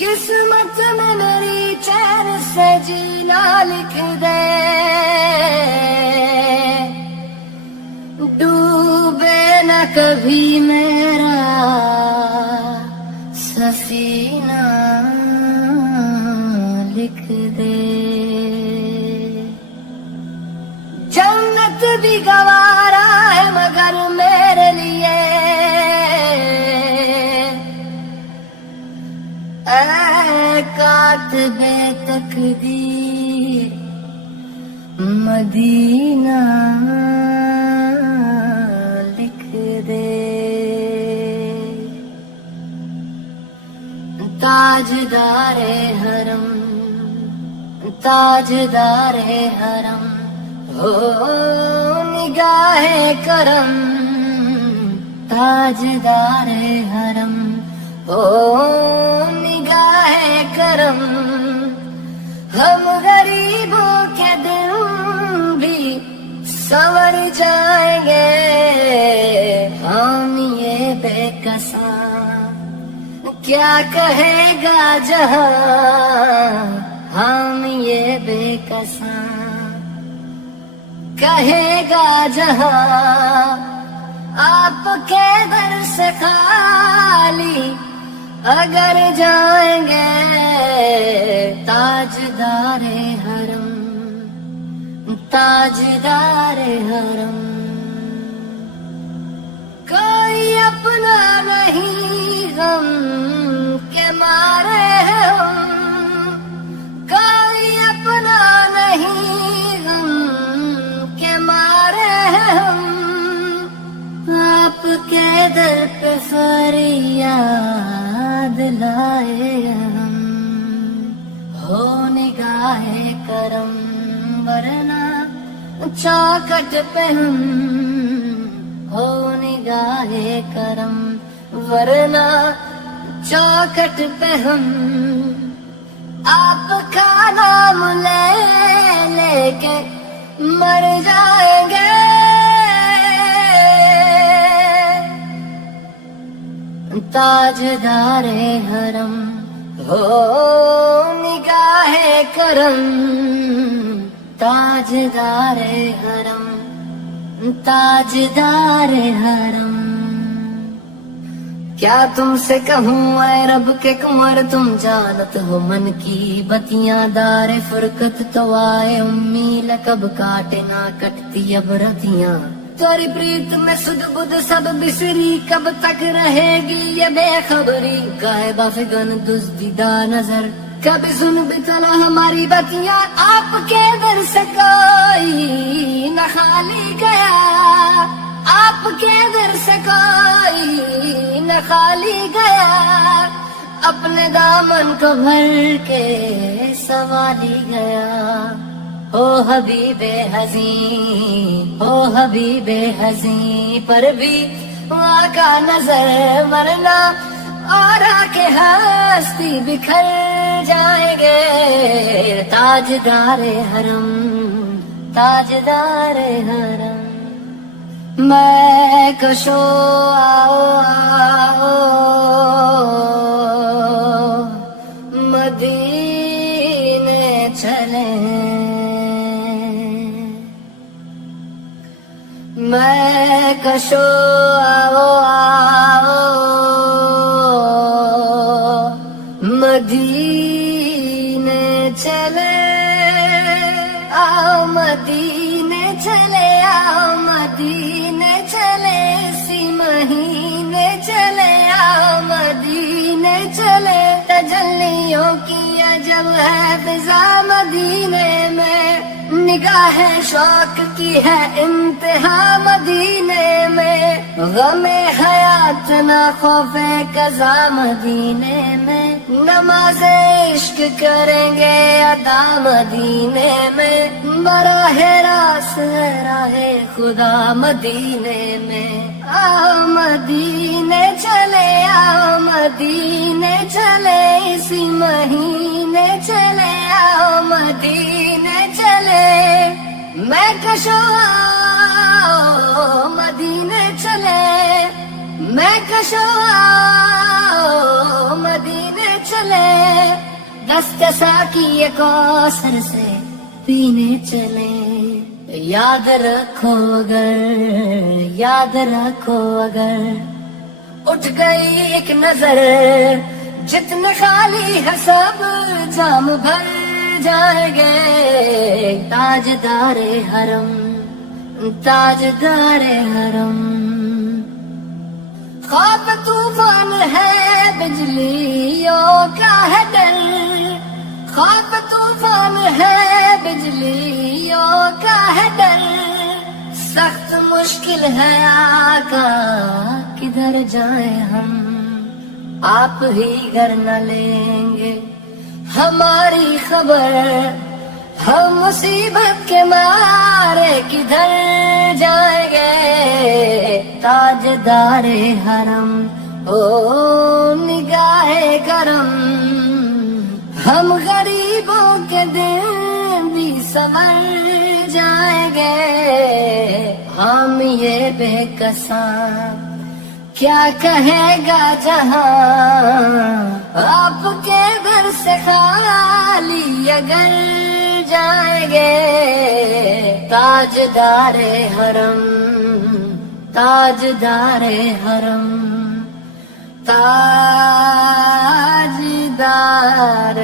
قسمت میں میری چین سے جینا لکھ دے، ڈوبے نہ کبھی میرا سفینہ لکھ دے، جنت بھی گوارا ہے مگر میرے لیے، اے کاتب تقدیر مدینہ لکھ دے، تاجدار حرم تاجدار حرم ہو نگاہ کرم، تاجدار حرم ہو نگاہ کرم، ہم غریبوں کے دل بھی سنور جائیں گے، ہم یہ بے کساں کیا کہے گا جہاں، ہم یہ بے کساں کہے گا جہاں، آپ کے در سے خالی اگر جائیں گے، تاجدار حرم تاجدار حرم، کوئی اپنا نہیں غم کے مارے ہم، کوئی اپنا نہیں غم کے مارے ہم، آپ کے در پہ فریاد لائے ہم، ہو نگاہ کرم ورنہ چوکٹ پہ ہم، ہو نگاہ کرم ورنہ چوکٹ پہ ہم، آپ کا نام لے لے کے مر جائیں گے، تاجدار حرم ہو نگاہ کرم، تاجدار حرم تاجدار حرم، کیا تم سے کہوں اے رب کے کنور، تم جانت ہو من کی بتیاں، دار فرقت تو آئے امی لقب کاٹے نہ کٹتی اب رتیاں، تیری پریت میں سد بدھ سب بسری، کب تک رہے گی یہ بے خبری، گائے بافگن دزدیدہ نظر، کبھی سن بتلا ہماری بتیاں، آپ کے در سے کوئی نہ خالی گیا، آپ کے در سے کوئی نہ خالی گیا، اپنے دامن کو بھر کے سنبھالی گیا، او حبیب حزین او حبیب حزین، پر بھی آقا نظر مرنا اور آ کے ہستی بکھر جائیں گے، تاجدار حرم تاجدار حرم، میں کشو آؤ آؤ مدینے چلیں، میں کشو آؤ آؤ مدینے چلے، آؤ مدینے چلے، آؤ مدینے چلے، اسی مہینے چلے، آؤ مدینے چلے، تجلیوں کی عجب ہے فضا مدینے میں، نگاہ شوق کی ہے انتہا مدینے میں، غم حیات نہ خوف قضا مدینے میں، نماز عشق کریں گے ادا مدینے میں، براہ راست ہے راہ خدا مدینے میں، آؤ مدینے چلے، آؤ مدینے چلے، اسی مہینے چلے، آؤ مدینے چلے، میں کشو مدینے چلے، میں کشو مدینے چلے، دست ساقی کوثر سے پینے چلے یاد رکھو اگر اٹھ گئی ایک نظر جتنے خالی ہے سب جام بھر جائیں گے تاجدار حرم خواب طوفان ہے بجلیوں کا ہے ڈر خواب طوفان ہے بجلیوں کا ہے ڈر سخت مشکل ہے آقا کدھر جائیں ہم آپ ہی گھر نہ لیں گے ہماری خبر ہم مصیبت کے مارے کدھر جائیں گے تاجدار حرم او نگاہ کرم ہم غریبوں کے دن بھی سنور جائیں گے ہم یہ بے کساں کیا کہے گا جہاں آپ کے گھر سے خالی اگر جائیں گے تاجدار حرم تاجدار حرم تاجدار